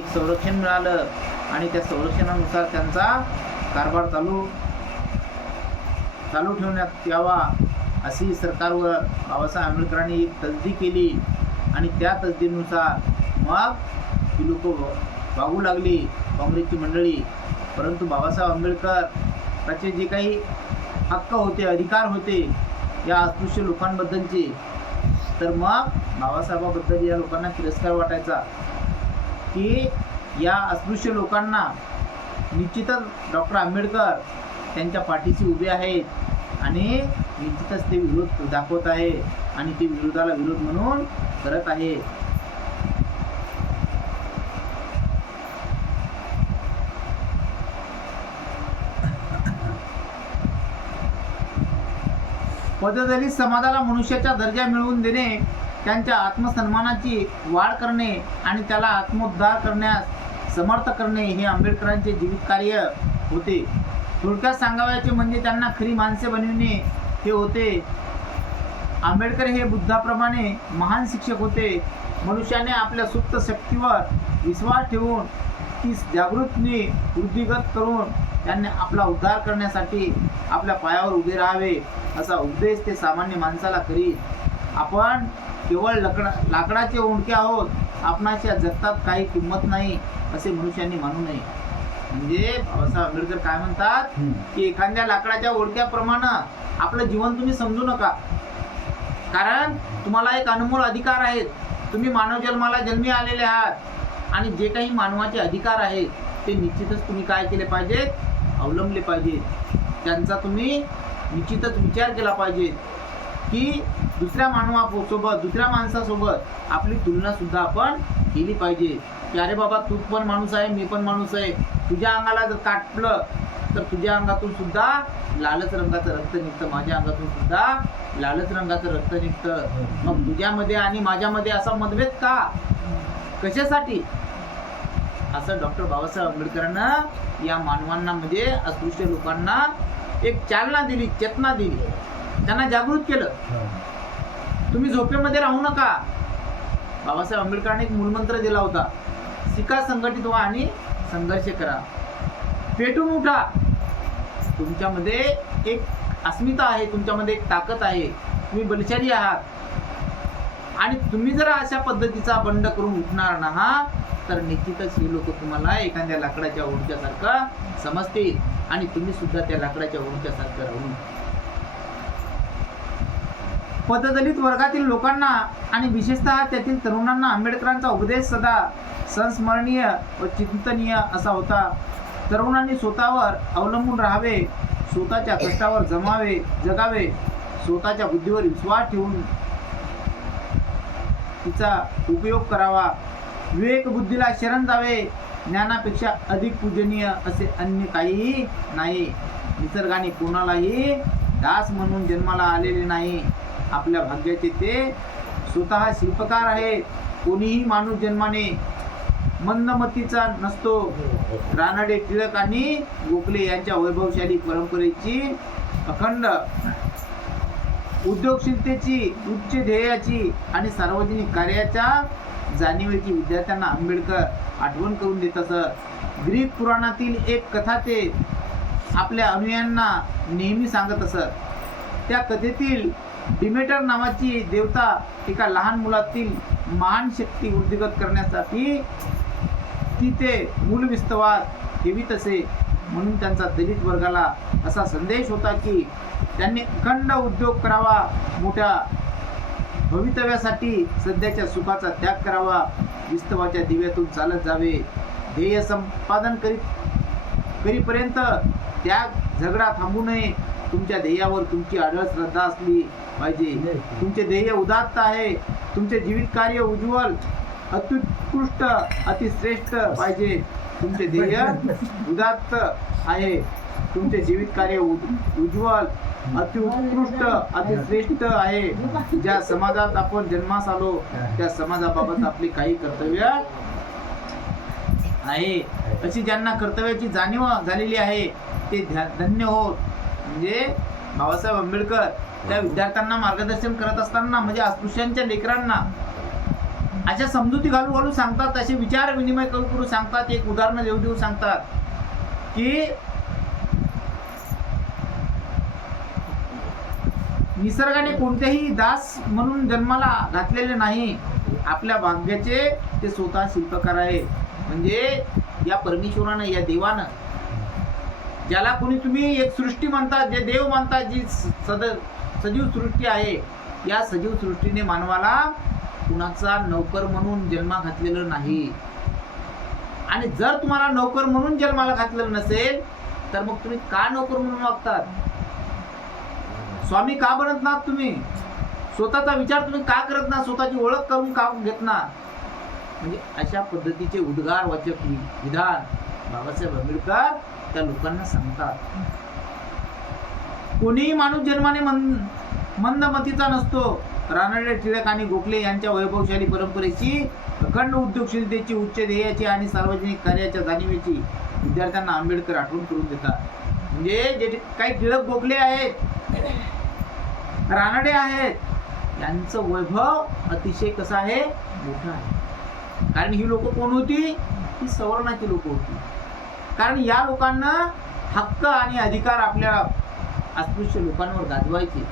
एक संरक्षण मिळालं आणि त्या संरक्षणानुसार त्यांचा कारभार चालू ठेवण्यात यावा अशी सरकारवर बाबासाहेब आंबेडकरांनी एक तसदी केली आणि त्या तसदीनुसार मग ती लोक वागू लागली काँग्रेसची मंडळी. परंतु बाबासाहेब आंबेडकरांचे जे काही हक्क होते, अधिकार होते या अस्पृश्य लोकांबद्दलचे, तर मग बाबासाहेबाबद्दल या लोकांना तिरस्कार वाटायचा की या अस्पृश्य लोकांना निश्चितच डॉक्टर आंबेडकर त्यांच्या पाठीशी उभे आहेत आणि निश्चितच ते विरोध दाखवत आहे आणि ते विरोधाला विरोध म्हणून करत आहे. पददलित समाजाला मनुष्याचा दर्जा मिळवून देणे, त्यांच्या आत्मसन्मानाची वाढ करणे आणि त्याला आत्मोद्धार करण्यास समर्थ करणे हे आंबेडकरांचे जीवित कार्य होते. थोडक्यात सांगावयाचे म्हणजे त्यांना खरी माणसे बनविणे हे होते. आंबेडकर हे बुद्धाप्रमाणे महान शिक्षक होते. मनुष्याने आपल्या सुप्त शक्तीवर विश्वास ठेवून ती जागृतीने वृद्धिगत करून त्यांनी आपला उद्धार करण्यासाठी आपल्या पायावर उभे राहावे असा उपदेश ते सामान्य माणसाला करीत. आपण केवळ लाकडाचे ओंडके आहोत, आपणास या जगतात काही किंमत नाही असे मनुष्याने मानू नये. म्हणजे बाबासाहेब आंबेडकर काय म्हणतात की एखाद्या लाकडाच्या ओळख्याप्रमाणे आपलं जीवन तुम्ही समजू नका, कारण तुम्हाला एक अनमोल अधिकार आहेत. तुम्ही मानव जन्माला जन्मी आलेले आहात आणि जे काही मानवाचे अधिकार आहेत ते निश्चितच तुम्ही काय केले पाहिजेत, अवलंबले पाहिजेत. त्यांचा तुम्ही निश्चितच विचार केला पाहिजे की दुसऱ्या मानवासोबत, दुसऱ्या माणसासोबत आपली तुलना सुद्धा आपण केली पाहिजे की अरे बाबा तू पण माणूस आहे, मी पण माणूस आहे. तुझ्या अंगाला जर काटलं तर तुझ्या अंगातून सुद्धा लालच रंगाचं रक्त निघतं, माझ्या अंगातून सुद्धा लालच रंगाचं रक्त निघतं. मग तुझ्यामध्ये आणि माझ्यामध्ये असा मतभेद का, कशासाठी? असं डॉक्टर बाबासाहेब आंबेडकरांना या मानवांना म्हणजे अस्पृश्य लोकांना एक चालना दिली, चेतना दिली, त्यांना जागृत केलं. तुम्ही झोपेमध्ये राहू नका. बाबासाहेब आंबेडकरांनी एक मूलमंत्र दिला होता, शिका, संघटित व्हा आणि संघर्ष करा, पेटून उठा. तुमच्यामध्ये एक अस्मिता आहे, तुमच्यामध्ये एक ताकद आहे, तुम्ही बलशाली आहात आणि तुम्ही जर अशा पद्धतीचा बंड करून उठणार ना तर निश्चितच हे लोक तुम्हाला एखाद्या लाकडाच्या ओढक्यासारखं समजतील आणि तुम्ही सुद्धा त्या लाकडाच्या ओढक्यासारखं राहून. पददलित वर्गातील लोकांना आणि विशेषतः त्यातील तरुणांना आंबेडकरांचा उपदेश सदा संस्मरणीय व चिंतनीय असा होता. तरुणांनी स्वतःवर अवलंबून राहावे, स्वतःच्या कष्टावर जगावे, स्वतःच्या बुद्धीवर विश्वास ठेवून तिचा उपयोग करावा, विवेक बुद्धीला शरण जावे. ज्ञानापेक्षा अधिक पूजनीय असे अन्य काहीही नाही. निसर्गाने कोणालाही दास म्हणून जन्माला आलेले नाही. आपल्या भाग्याचे ते स्वतः शिल्पकार आहे. कोणीही माणूस जन्माने मंदमतीचा नसतो. रानडे, टिळक आणि गोखले यांच्या वैभवशाली परंपरेची, अखंड उद्योगशीलतेची, उच्च ध्येयाची आणि सार्वजनिक कार्याच्या जाणीवेची विद्यार्थ्यांना आंबेडकर आठवण करून देत असत. ग्रीक पुराणातील एक कथा ते आपल्या अनुयायांना नेहमी सांगत असत. त्या कथेतील डिमेटर नावाची देवता एका लहान मुलातील महान शक्ती वृद्धिगत करण्यासाठी ती ते मूलविस्तवात ठेवीत असे. म्हणून त्यांचा दलित वर्गाला असा संदेश होता की त्यांनी अखंड उद्योग करावा, मोठ्या भवितव्यासाठी सध्याच्या सुखाचा त्याग करावा, विस्तवाच्या दिव्यातून चालत जावे, ध्येय संपादन करीपर्यंत त्याग झगडा थांबू नये. तुमच्या ध्येयावर तुमची अढळ श्रद्धा असली पाहिजे. तुमचे ध्येय उदात्त आहे, तुमचे जीवित कार्य उज्ज्वल, अत्युत्कृष्ट, अतिश्रेष्ठ पाहिजे. तुमचे ध्येय उदात्त आहे, तुमचे जीवित कार्य उज्ज्वल, अत्युत्कृष्ट, अतिश्रेष्ठ आहे. ज्या समाजात आपण जन्मास आलो त्या समाजाबाबत आपली काही कर्तव्य आहे. अशी ज्यांना कर्तव्याची जाणीव झालेली आहे ते धन्य होत. म्हणजे बाबासाहेब आंबेडकर त्या विद्यार्थ्यांना मार्गदर्शन करत असताना, म्हणजे अस्पृश्यांच्या लेकरांना अशा समजुती घालू घालू सांगतात, असे विचार विनिमय करू करू सांगतात, एक उदाहरण देऊ देऊ सांगतात की निसर्गाने कोणतेही दास म्हणून जन्माला घातलेले नाही, आपल्या भाग्याचे ते स्वतः शिल्पकार आहे. म्हणजे या परमेश्वरानं, या देवानं, ज्याला कोणी तुम्ही एक सृष्टी म्हणतात, जे देव म्हणतात, जी सजीव सृष्टी आहे, या सजीव सृष्टीने मानवाला कुणाचा नौकर म्हणून जन्मा घातलेलं नाही. आणि जर तुम्हाला नौकर म्हणून जन्माला घातलेलं नसेल तर मग तुम्ही का नौकर म्हणून वागतात? स्वामी का बनत ना तुम्ही? स्वतःचा विचार तुम्ही का करत ना? स्वतःची ओळख करून का घेत ना? म्हणजे अशा पद्धतीचे उद्गारवाचक विधान बाबासाहेब आंबेडकर त्या लोकांना सांगतात. कोणीही माणूस जन्माने मंदमतीचा नसतो. रानडे, टिळक आणि गोखले यांच्या वैभवशाली परंपरेची, अखंड उद्योगशीलतेची, उच्च ध्येयाची आणि सार्वजनिक कार्याच्या जाणीवेची विद्यार्थ्यांना आंबेडकर आठवण करून देतात. म्हणजे जे काही टिळक, गोखले आहेत, रानडे आहेत, यांचं वैभव अतिशय कसं आहे? मोठं आहे. कारण ही लोक कोण होती? ही सवर्णाची लोक होती. कारण या लोकांना हक्क आणि अधिकार आपल्या अस्पृश्य लोकांवर गाजवायचे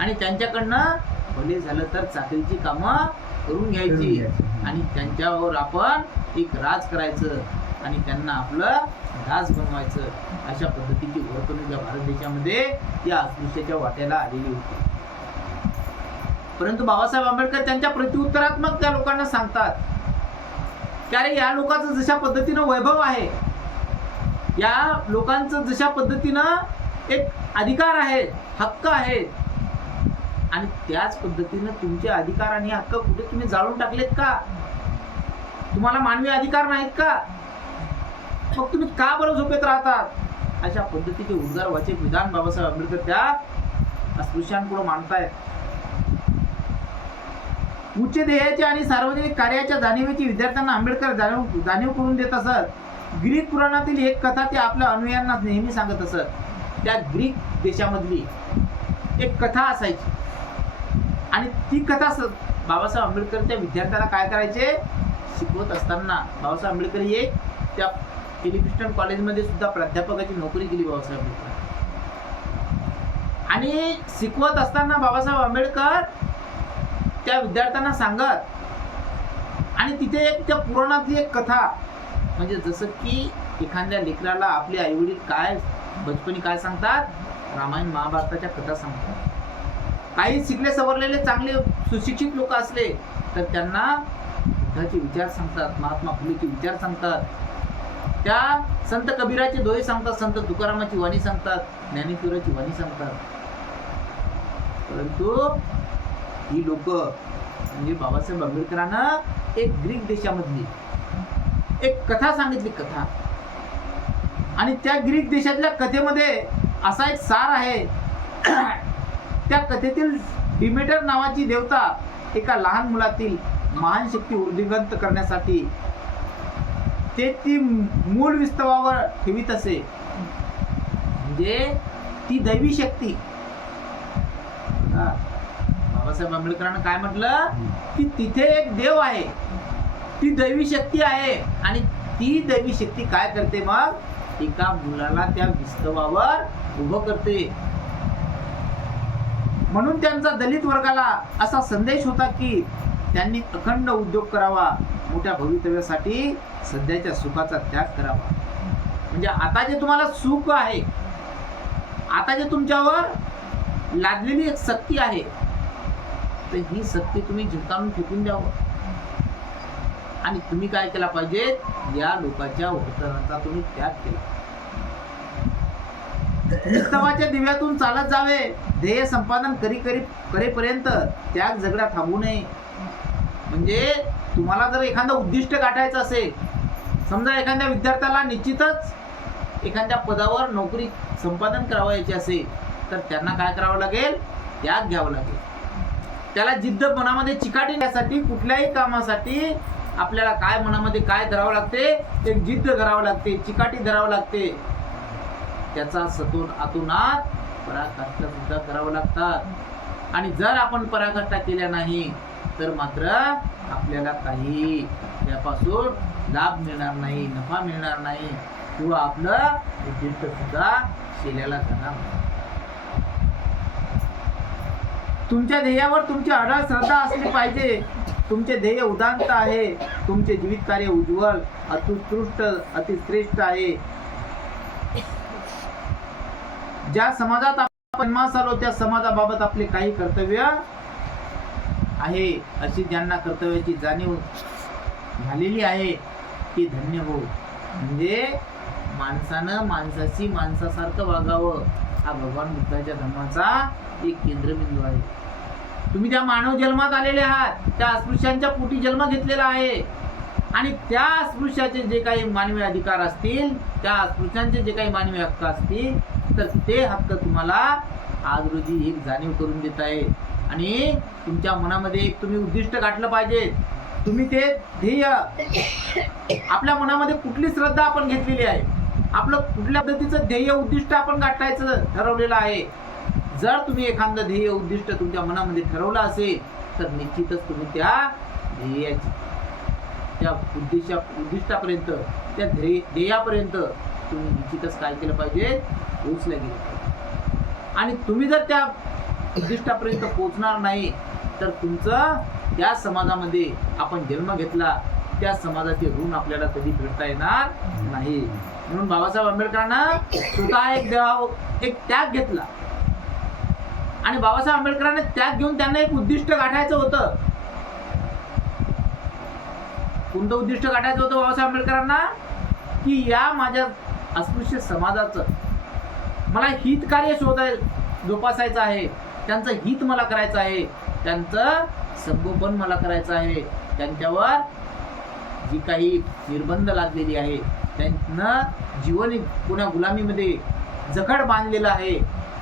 आणि त्यांच्याकडनं भले झालं तर चाकरीची कामं करून घ्यायची आणि त्यांच्यावर आपण एक राज करायचं आणि त्यांना आपलं दास बनवायचं. अशा पद्धतीची वर्तणूक या भारत देशामध्ये या अस्पृश्याच्या वाट्याला आलेली होती. परंतु बाबासाहेब आंबेडकर त्यांच्या प्रत्युत्तरात्मक त्या लोकांना सांगतात की अरे, या लोकांचं जशा पद्धतीनं वैभव आहे, या लोकांचं जशा पद्धतीनं एक अधिकार आहे, हक्क आहेत, आणि त्याच पद्धतीनं तुमचे अधिकार आणि हक्क कुठे तुम्ही जाळून टाकलेत का? तुम्हाला मानवी अधिकार नाहीत का? मग तुम्ही का बरं झोपेत राहतात? अशा पद्धतीचे उद्गारवाचक विधान बाबासाहेब आंबेडकर त्या अस्पृश्यांपुढे मांडतायत. उच्च ध्येयाची आणि सार्वजनिक कार्याच्या जाणीवेची विद्यार्थ्यांना आंबेडकर जाणीव करून देत असत. ग्रीक पुराणातील एक कथा ते आपल्या अनुयायांना नेहमी सांगत असत. त्या ग्रीक देशामधली एक कथा असायची आणि ती कथा बाबासाहेब आंबेडकर त्या विद्यार्थ्याला काय करायचे? शिकवत असताना बाबासाहेब आंबेडकर हे त्या एलिफिन्स्टन कॉलेजमध्ये सुद्धा प्राध्यापकाची नोकरी केली बाबासाहेब आंबेडकर. आणि शिकवत असताना बाबासाहेब आंबेडकर त्या विद्यार्थ्यांना सांगत आणि तिथे एक त्या पुराणातली एक कथा, म्हणजे जसं की एखाद्या लेकराला आपले आईवडील काय बचपणी काय सांगतात? रामायण महाभारताच्या कथा सांगतात. काही शिकले सवरलेले चांगले सुशिक्षित लोक असले तर त्यांना बुद्धाचे विचार सांगतात, महात्मा फुलेचे विचार सांगतात, त्या संत कबीराचे दोहे सांगतात, संत तुकारामाची वाणी सांगतात, ज्ञानेश्वराची वाणी सांगतात. परंतु ही लोक म्हणजे बाबासाहेब आंबेडकरांना एक ग्रीक देशामधली एक कथा सांगितली, कथा. आणि त्या ग्रीक देशातल्या कथेमध्ये असा एक सार आहे. त्या कथेतील डिमेटर नावाची देवता एका लहान मुलातील महान शक्ती उद्दिगंत करण्यासाठी ते ती मूळ विस्तवावर ठेवीत असे. म्हणजे ती दैवी शक्ती. बाबासाहेब आंबेडकरांना काय म्हटलं की तिथे एक देव आहे, ती दैवी शक्ती आहे आणि ती दैवी शक्ती काय करते? मग एका मुलाला त्या विस्तवावर उभं करते. म्हणून त्यांचा दलित वर्गाला असा संदेश होता की त्यांनी अखंड उद्योग करावा, मोठ्या भवितव्यासाठी सध्याच्या सुखाचा त्याग करावा. म्हणजे आता जे तुम्हाला सुख आहे, आता जे तुमच्यावर लादलेली एक शक्ती आहे, तर ही शक्ती तुम्ही झुकावून फेकून द्यावं आणि तुम्ही काय केला पाहिजे? या लोकांच्या वर्तनाचा तुम्ही त्याग केला. विस्तवाच्या दिव्यातून चालत जावे, ध्येय संपादन करेपर्यंत त्याग झगडा थांबू नये. म्हणजे तुम्हाला जर एखादं उद्दिष्ट गाठायचं असेल, समजा एखाद्या विद्यार्थ्याला निश्चितच एखाद्या पदावर नोकरी संपादन करावायची असेल तर त्यांना काय करावं लागेल? त्याग घ्यावं लागेल. त्याला जिद्द मनामध्ये चिकाटण्यासाठी, कुठल्याही कामासाठी आपल्याला काय मनामध्ये काय धरावं लागते? एक जिद्द धरावं लागते, चिकाटी धरावं लागते. त्याचा सतोन आतोनात पराकाष्ठा सुद्धा करावं लागतात. आणि जर आपण पराकाष्ठा केल्या नाही तर मात्र आपल्याला काही यापासून लाभ मिळणार नाही, नफा मिळणार नाही किंवा आपलं उद्दिष्ट सुद्धा शेल्याला जाणार नाही. तुमच्या ध्येयावर तुमची अढळ श्रद्धा असली पाहिजे. तुमचे ध्येय उदात्त आहे, तुमचे जीवित कार्य उज्ज्वल, अत्युत्कृष्ट, अतिश्रेष्ठ आहे. ज्या समाजात आपण जन्मास आलो त्या समाजाबाबत आपले काही कर्तव्य आहे, अशी ज्यांना कर्तव्याची जाणीव झालेली आहे ती धन्य हो. म्हणजे माणसानं माणसाशी माणसासारखं वागावं हा भगवान बुद्धाच्या धर्माचा एक केंद्रबिंदू आहे. तुम्ही त्या मानव जन्मात आलेले आहात, त्या अस्पृश्यांच्या पोटी जन्म घेतलेला आहे आणि त्या अस्पृश्याचे जे काही मानवी अधिकार असतील, त्या अस्पृश्यांचे जे काही मानवी हक्क असतील, तर ते हक्क तुम्हाला आज रोजी एक जाणीव करून देत आहे. आणि तुमच्या मनामध्ये एक तुम्ही उद्दिष्ट गाठलं पाहिजे. तुम्ही ते ध्येय आपल्या मनामध्ये कुठली श्रद्धा आपण घेतलेली आहे, आपलं कुठल्या पद्धतीचं ध्येय उद्दिष्ट आपण गाठायचं ठरवलेलं आहे. जर तुम्ही एखादं ध्येय उद्दिष्ट तुमच्या मनामध्ये ठरवलं असेल तर निश्चितच तुम्ही त्या ध्येयाची त्या उद्दिष्टापर्यंत त्या ध्येयापर्यंत तुम्ही निश्चितच काय केलं पाहिजे, पोहोचलं गेलं पाहिजे. आणि तुम्ही जर त्या उद्दिष्टापर्यंत पोहोचणार नाही तर तुमचं त्या समाजामध्ये आपण जन्म घेतला त्या समाजाचे ऋण आपल्याला कधी फेडता येणार नाही. म्हणून बाबासाहेब आंबेडकरांना स्वतः एक त्याग घेतला आणि बाबासाहेब आंबेडकरांनी त्याग घेऊन त्यांना एक उद्दिष्ट गाठायचं होतं. कोणतं उद्दिष्ट गाठायचं होतं बाबासाहेब आंबेडकरांना? की या माझ्या अस्पृश्य समाजाचं मला हितकार्य जोपासायचं आहे, त्यांचं हित मला करायचं आहे, त्यांचं संगोपन मला करायचं आहे. त्यांच्यावर जी काही निर्बंध लादलेली आहे, त्यांना जीवन पुन्हा गुलामीमध्ये जखड बांधलेलं आहे,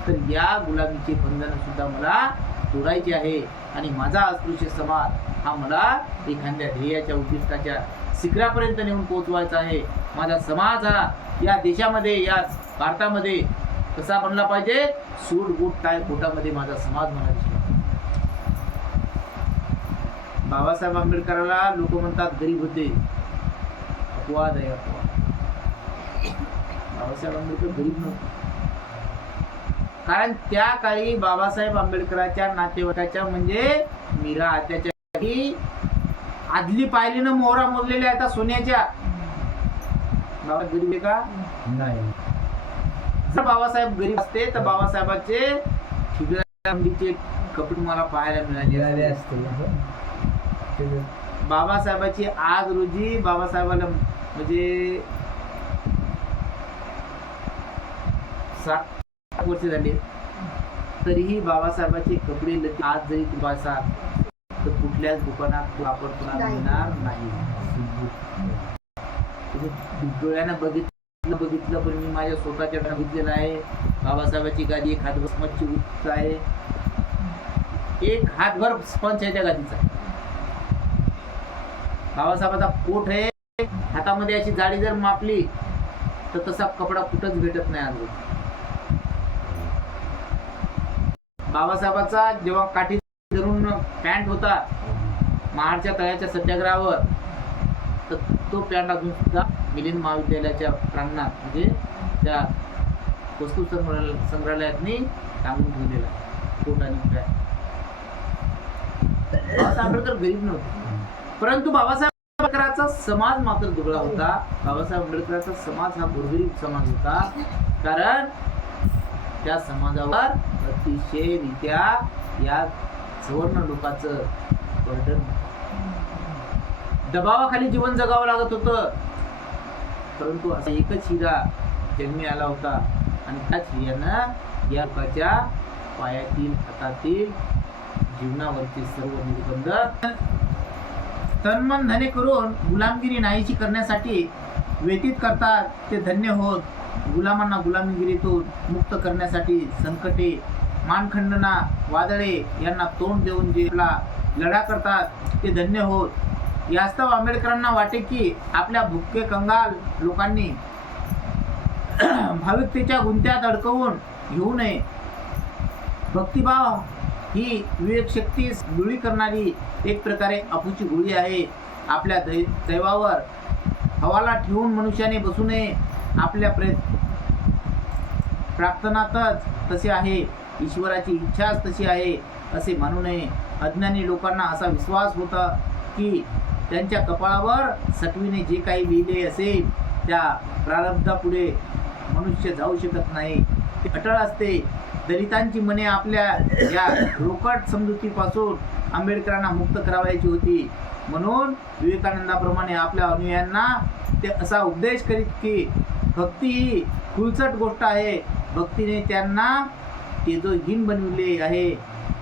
तर या गुलामीचे बंधन सुद्धा मला तोडायचे आहे. आणि माझा अस्पृश्य समाज हा मला एखाद्या ध्येयाच्या उद्दिष्टाच्या शिखरापर्यंत नेऊन पोहोचवायचा आहे. माझा समाज हा या देशामध्ये, या भारतामध्ये कसा बनला पाहिजे, सूट बूट टाय पोटामध्ये माझा समाज मला दिसला. बाबासाहेब आंबेडकरांना लोक म्हणतात गरीब होते, अपवाद आहे, अपवाद. बाबासाहेब आंबेडकर गरीब नव्हते, कारण त्या काळी बाबासाहेब आंबेडकरांच्या नातेवाईकाच्या म्हणजे मीरा आत्याच्या आदली पायलीनं मोहरा मोजलेल्या आहेत सोन्याच्या. बाबा गरीब आहे का? नाही. जर बाबासाहेब गरीब असते तर बाबासाहेबांचे ठिगळ्याचे कपडे मला पाहायला मिळाले असते. बाबासाहेबांची आज रोजी बाबासाहेबाला म्हणजे 60 वर्ष झाले तरीही बाबासाहेबांचे कपडे आज जरी तू पासा तर कुठल्याच दुकानात वापर तुला मिळणार नाही. तुम्ही डोळ्यानं बघितलं पण मी माझ्या स्वतःच्या बघितलेलं आहे. बाबासाहेबांची गादी एक हातभर स्पंजची उंच आहे, एक हातभर स्पंज आहे त्या गादीचा. बाबासाहेबांचा कोट आहे, हातामध्ये अशी जाडी जर मापली तर तसा कपडा कुठंच भेटत नाही आज. बाबासाहेबांचा जेव्हा काठी धरून पॅन्ट होता महाडच्या तळ्याच्या सत्याग्रहावर, तर तो पॅन्ट अजून सुद्धा मिलिंद महाविद्यालयाच्या प्रांगणात म्हणजे त्या वस्तू संग्रहालयातनी टांगून ठेवलेला कोट आणि पॅन्ट. बाबासाहेब आंबेडकर गरीब नव्हते, परंतु बाबासाहेब आंबेडकरांचा समाज मात्र दुबळा होता. बाबासाहेब आंबेडकरांचा समाज हा गोरगरीब समाज होता, कारण त्या समाजावर अतिशय रित्या या सवर्ण लोकांचं बर्डन, दबावाखाली जीवन जगावं लागत होतं. परंतु असा एकच हिरा जन्मी आला होता आणि त्याच हिऱ्यानं या लोकांच्या पायातील हातातील जीवनावरचे सर्व निर्बंध तनमन धने करून गुलामगिरी नाहीशी करण्यासाठी व्यतीत करतात. ते धन्य होत. गुलामांना गुलामगिरीतून मुक्त करण्यासाठी संकटे, मानखंडना, वादळे यांना तोंड देऊन जे लढा करतात ते धन्य होत. यास्तव आंबेडकरांना वाटे की आपल्या भुक्के कंगाल लोकांनी भाविकतेच्या गुंत्यात अडकवून घेऊ नये. भक्तिभाव ही विवेक शक्ती लुळी करणारी एक प्रकारे अफूची गोळी आहे. आपल्या दैवावर हवाला ठेवून मनुष्याने बसू नये. आपल्या प्रार्थनातच तसे आहे, ईश्वराची इच्छाच तशी आहे असे मानू नये. अज्ञानी लोकांना असा विश्वास होता की त्यांच्या कपाळावर सटवीने जे काही लिहिले असेल त्या प्रारब्धापुढे मनुष्य जाऊ शकत नाही, ते अटळ असते. दलितांची मने आपल्या या रोकट समजुतीपासून आंबेडकरांना मुक्त करावायची होती. म्हणून विवेकानंदाप्रमाणे आपल्या अनुयायांना ते असा उपदेश करीत की भक्ती ही खुलचट गोष्ट आहे. भक्तीने त्यांना तेजोहीन बनविले आहे.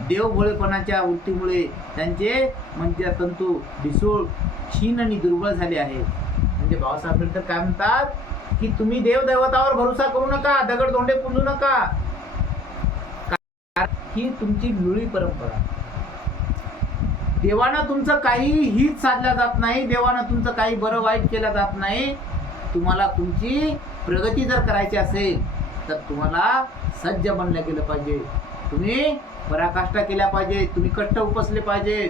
देवभोळेपणाच्या वृत्तीमुळे त्यांचे म्हणजे तंतू ढिसूळ, क्षीण आणि दुर्बळ झाले आहे. म्हणजे बाबासाहेब आंबेडकर काय म्हणतात की तुम्ही देवदैवतावर भरोसा करू नका, दगडधोंडे पुंजू नका. ही तुमची लुळी परंपरा. देवानं तुमचं काही हित साधल्या जात नाही, देवानं तुमचं काही बरं वाईट केलं जात नाही. तुम्हाला तुमची प्रगती जर करायची असेल तर तुम्हाला सज्ज बनलं गेलं पाहिजे. तुम्ही पराकाष्ठा केल्या पाहिजे, तुम्ही कष्ट उपसले पाहिजेत.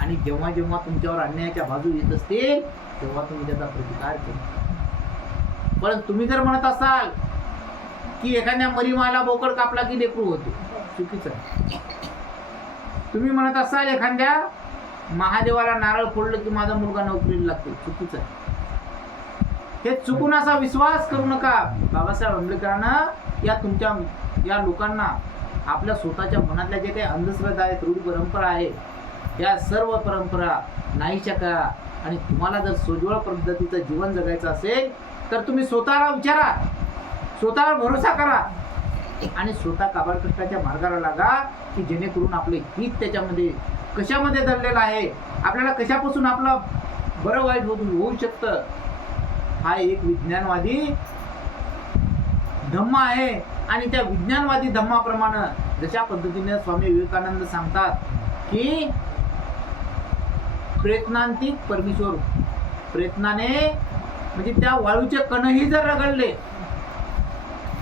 आणि जेव्हा जेव्हा तुमच्यावर अन्यायाच्या बाजू येत असतील तेव्हा तुम्ही त्याचा प्रतिकार केला. पण तुम्ही जर म्हणत असाल की एखाद्या मरीमाला बोकड कापला की लेकरू होते, चुकीचं आहे. तुम्ही म्हणत असाल एखाद्या महादेवाला नारळ फोडलं की माझा मुलगा नोकरीला लागतो, चुकीचं आहे. हे चुकून असा विश्वास करू नका. बाबासाहेब आंबेडकरांना या लोकांना आपल्या स्वतःच्या मनातल्या जे काही अंधश्रद्धा आहेत, रूढी परंपरा आहे, या सर्व परंपरा नाहीशा करा. आणि तुम्हाला जर सोज्वळ पद्धतीचं जीवन जगायचं असेल तर तुम्ही स्वतःला विचारा, स्वतःवर भरोसा करा आणि स्वतः काबाड कष्टाच्या मार्गाला लागा की जेणेकरून आपले हित त्याच्यामध्ये कशामध्ये दडलेलं आहे, आपल्याला कशापासून आपलं बरं वाईट होऊ शकतं. हा एक विज्ञानवादी धम्म आहे. आणि त्या विज्ञानवादी धम्माप्रमाणे जशा पद्धतीने स्वामी विवेकानंद सांगतात की प्रयत्नांतिक परमेश्वर, प्रयत्नाने म्हणजे त्या वाळूचे कणही जर रगडले,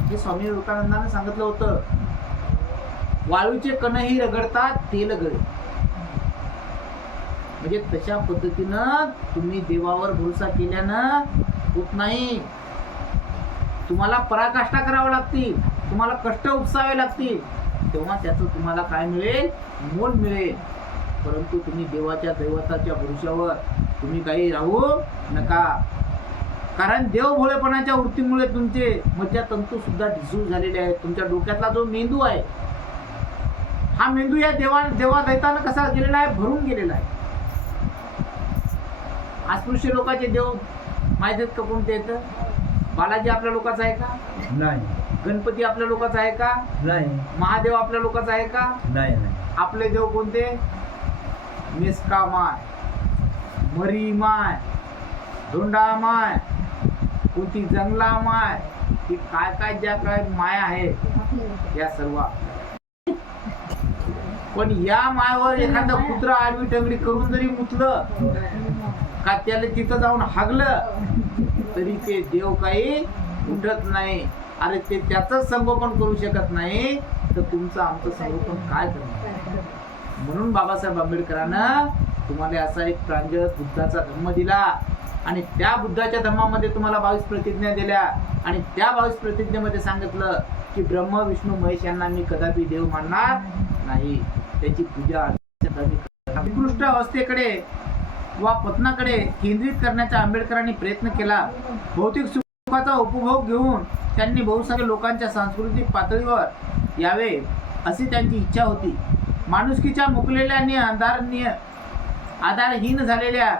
हे स्वामी विवेकानंदाने सांगितलं होतं, वाळूचे कणही रगडतात तेल गळे. म्हणजे तशा पद्धतीनं तुम्ही देवावर भरोसा केल्यानं होत नाही. तुम्हाला पराकाष्ठा करावं लागतील, तुम्हाला कष्ट उपसावे लागतील, तेव्हा त्याचं तुम्हाला काय मिळेल, मोल मिळेल. परंतु तुम्ही देवाच्या दैवताच्या भरोशावर तुम्ही काही राहू नका. कारण देवभोळेपणाच्या वृत्तीमुळे तुमचे मज्जातंतू सुद्धा ढिसूळ झालेले आहेत. तुमच्या डोक्यातला जो मेंदू आहे, हा मेंदू या देवादैतानं कसा गेलेला आहे, भरून गेलेला आहे. अस्पृश्य लोकांचे देव माहिती आहेत का कोणते येतं? बालाजी आपल्या लोकांचा आहे का? नाही. गणपती आपल्या लोकांचा आहे का? नाही. महादेव आपल्या लोकांचा आहे का? नाही. आपले देव कोणते? मेस्का माय, मरी माय, धोंडा माय, कोणती जंगला माय, ती काय काय ज्या काय माया आहे या सर्व. पण या मायावर एखादा कुत्रा आडवी टंगडी करून जरी मुतलं का त्याला तिथं जाऊन हागलं तरी ते देव काही उठत नाही. अरे ते त्याच संगोपन करू शकत नाही तर तुमचं आमचं संगोपन काय करणार? म्हणून बाबासाहेब आंबेडकरांना तुम्हाला असा एक प्रांजळ बुद्धाचा धम्म दिला आणि त्या बुद्धाच्या धम्मामध्ये तुम्हाला 22 प्रतिज्ञा दिल्या आणि त्या 22 प्रतिज्ञेमध्ये सांगितलं की ब्रह्म विष्णू महेश यांना मी कदापि देव मानणार नाही. त्याची पूजा उत्कृष्ट अवस्थेकडे वा पतनाकडे केंद्रित करण्याचा आंबेडकरांनी प्रयत्न केला. भौतिक सुखाचा उपभोग घेऊन त्यांनी बहुसंख्य लोकांच्या सांस्कृतिक पातळीवर यावे अशी त्यांची इच्छा होती. माणुसकीच्या मुकलेल्या आणि आधारहीन झालेल्या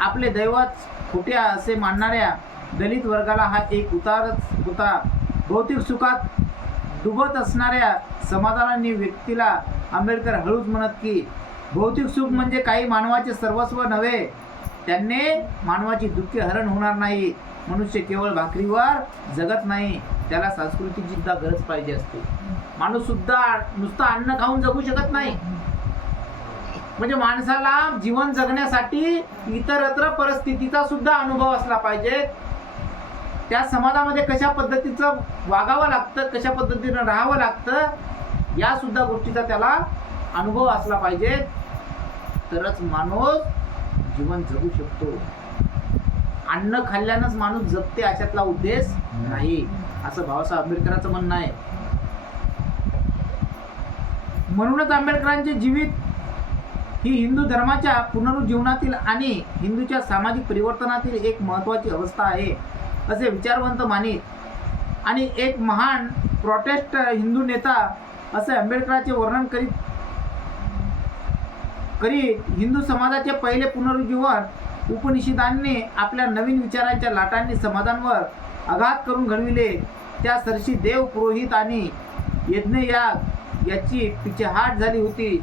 आपले दैवत खोटे असे मानणाऱ्या दलित वर्गाला हा एक उतारच होता. भौतिक सुखात डुबत असणाऱ्या समाजाला व्यक्तीला आंबेडकर हळूच म्हणत की भौतिक सुख म्हणजे काही मानवाचे सर्वस्व नव्हे. त्यांनी मानवाची दुःखे हरण होणार नाही. मनुष्य केवळ भाकरीवर जगत नाही, त्याला संस्कृतीची सुद्धा गरज पाहिजे असते. माणूस सुद्धा नुसतं अन्न खाऊन जगू शकत नाही. म्हणजे माणसाला जीवन जगण्यासाठी इतरत्र परिस्थितीचा सुद्धा अनुभव असला पाहिजे. त्या समाजामध्ये कशा पद्धतीचं वागावं लागतं, कशा पद्धतीनं राहावं लागतं या सुद्धा गोष्टीचा त्याला अनुभव असला पाहिजे, तरच माणूस जीवन जगू शकतो. अन्न खाल्ल्यानंच माणूस जगते अशातला उद्देश नाही, असं बाबासाहेब आंबेडकरांचं म्हणणं आहे. म्हणूनच आंबेडकरांचे जीवित ही हिंदू धर्माच्या पुनरुज्जीवनातील आणि हिंदूच्या सामाजिक परिवर्तनातील एक महत्त्वाची अवस्था आहे असे विचारवंत मानित, आणि एक महान प्रोटेस्ट हिंदू नेता असे आंबेडकरांचे वर्णन करीत हिंदू समाजाचे पहिले पुनरुज्जीवन उपनिषदांनी आपल्या नवीन विचारांच्या लाटांनी समाजांवर आघात करून घडविले. त्या सरशी देव, पुरोहित आणि यज्ञयाग याची पिछेहाट झाली होती.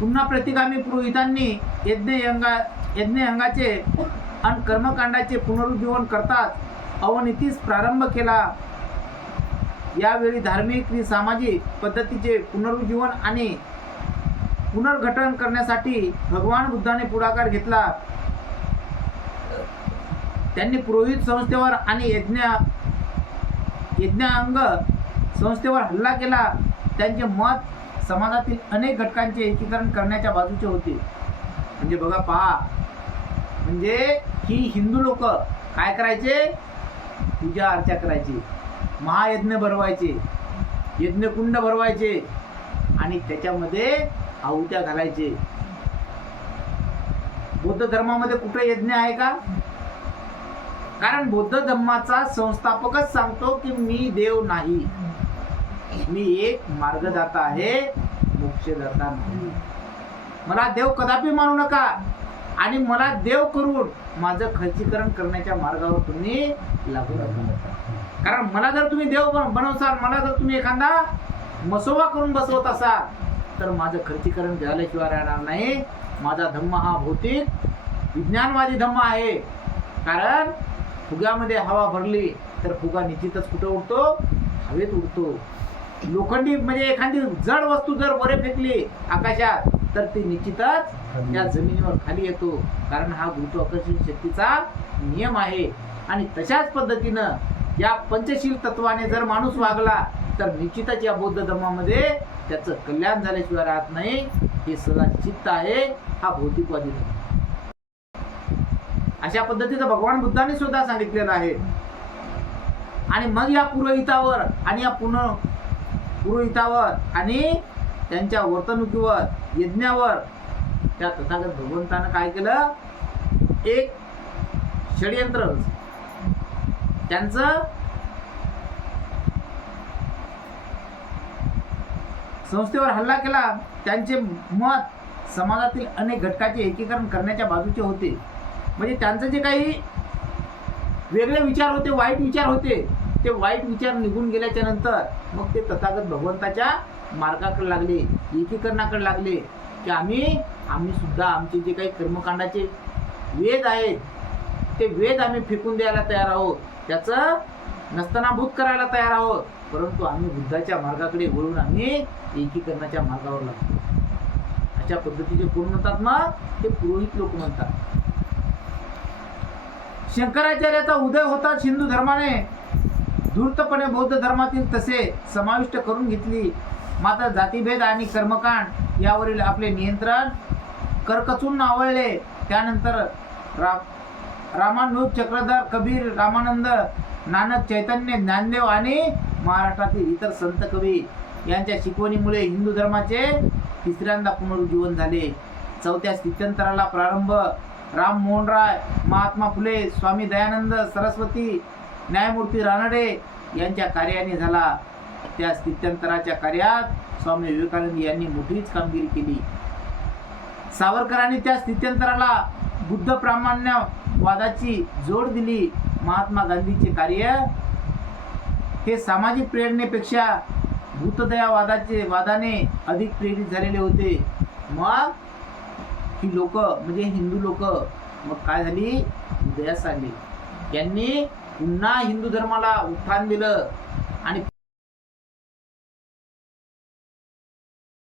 पुन्हा प्रतिगामी पुरोहितांनी यज्ञयंगाचे आणि कर्मकांडाचे पुनरुज्जीवन करताच अवनीतीस प्रारंभ केला. यावेळी धार्मिक व सामाजिक पद्धतीचे पुनरुज्जीवन आणि पुनर्गठन करण्यासाठी भगवान बुद्धाने पुढाकार घेतला. त्यांनी पुरोहित संस्थेवर आणि यज्ञांग संस्थेवर हल्ला केला. त्यांचे मत समाजातील अनेक घटकांचे एकीकरण करण्याच्या बाजूचे होते. म्हणजे बघा पहा, म्हणजे ही हिंदू लोक काय करायचे, पूजा अर्चा करायची, महायज्ञ भरवायचे, यज्ञकुंड भरवायचे आणि त्याच्यामध्ये आहुत्या घालायचे. बौद्ध धर्मामध्ये कुठे यज्ञ आहे का? कारण बौद्ध धर्माचा संस्थापकच सांगतो की मी देव नाही, मी एक मार्गदाता आहे, मोक्षदाता नाही. मला देव कदापि मानू नका आणि मला देव करून माझं खच्चीकरण करण्याच्या मार्गावर तुम्ही लागू नका. कारण मला जर तुम्ही देव बनवसाल, मला जर तुम्ही एखादा मसोबा करून बसवत असाल, तर माझं खच्चीकरण झाल्याशिवाय राहणार नाही. माझा धम्म हा भौतिक विज्ञानवादी धम्म आहे. कारण फुग्यामध्ये हवा भरली तर फुगा निश्चितच कुठं उडतो, हवेत उडतो. लोखंडी म्हणजे एखादी जड वस्तू जर वर फेकली आकाशात तर ती निश्चितच या जमिनीवर खाली येतो. कारण हा गुरुत्वाकर्षण शक्तीचा नियम आहे. आणि तशाच पद्धतीनं या पंचशील तत्वाने जर माणूस वागला तर निश्चितच या बौद्ध धर्मामध्ये त्याचं कल्याण झाल्याशिवाय राहत नाही. हे सदाचित्त आहे, हा भौतिकवादी धर्म. अशा पद्धतीचं भगवान बुद्धाने सुद्धा सांगितलेलं आहे. आणि मग या पुरोहितावर आणि या पुरोहितावर आणि त्यांच्या वर्तणुकीवर, यज्ञावर त्या तथागत भगवंतानं काय केलं, एक षडयंत्र त्यांचं संस्थेवर हल्ला केला. त्यांचे मत समाजातील अनेक घटकाचे एकीकरण करण्याच्या बाजूचे होते. म्हणजे त्यांचं जे काही वेगळे विचार होते, वाईट विचार होते, ते वाईट विचार निघून गेल्याच्या नंतर मग ते तथागत भगवंताच्या मार्गाकडे लागले, एकीकरणाकडे लागले की आम्ही सुद्धा आमचे जे काही कर्मकांडाचे वेद आहेत ते वेद आम्ही फेकून द्यायला तयार आहोत, त्याचं नस्तनाभूत करायला तयार आहोत. परंतु आम्ही बुद्धाच्या मार्गाकडे वळून आम्ही एकीकरणाच्या मार्गावर लागतो. अशा पद्धतीचे पूर्णतात मग ते पुरोहित लोक म्हणतात. शंकराचार्याचा उदय होताच हिंदू धर्माने धूर्तपणे बौद्ध धर्मातील तसे समाविष्ट करून घेतली. मात्र जातीभेद आणि कर्मकांड यावरील आपले नियंत्रण करकचून आवळले. त्यानंतर रामानुज, चक्रधर, कबीर, रामानंद, नानक, चैतन्य, ज्ञानदेव आणि महाराष्ट्रातील इतर संत कवी यांच्या शिकवणीमुळे हिंदू धर्माचे तिसऱ्यांदा पुनरुज्जीवन झाले. चौथ्या स्थित्यंतराला प्रारंभ राम मोहन राय, महात्मा फुले, स्वामी दयानंद सरस्वती, न्यायमूर्ती रानडे यांच्या कार्याने झाला. त्या स्थित्यंतराच्या कार्यात स्वामी विवेकानंद यांनी मोठीच कामगिरी केली. सावरकरांनी त्या स्थित्यंतराला बुद्ध प्रामाण्यवादाची जोड दिली. महात्मा गांधीचे कार्य हे सामाजिक प्रेरणेपेक्षा भूतदयावादाने अधिक प्रेरित झालेले होते. मग ही लोक म्हणजे हिंदू लोक मग काय झाली, उदयास आली. त्यांनी पुन्हा हिंदू धर्माला उत्थान दिलं आणि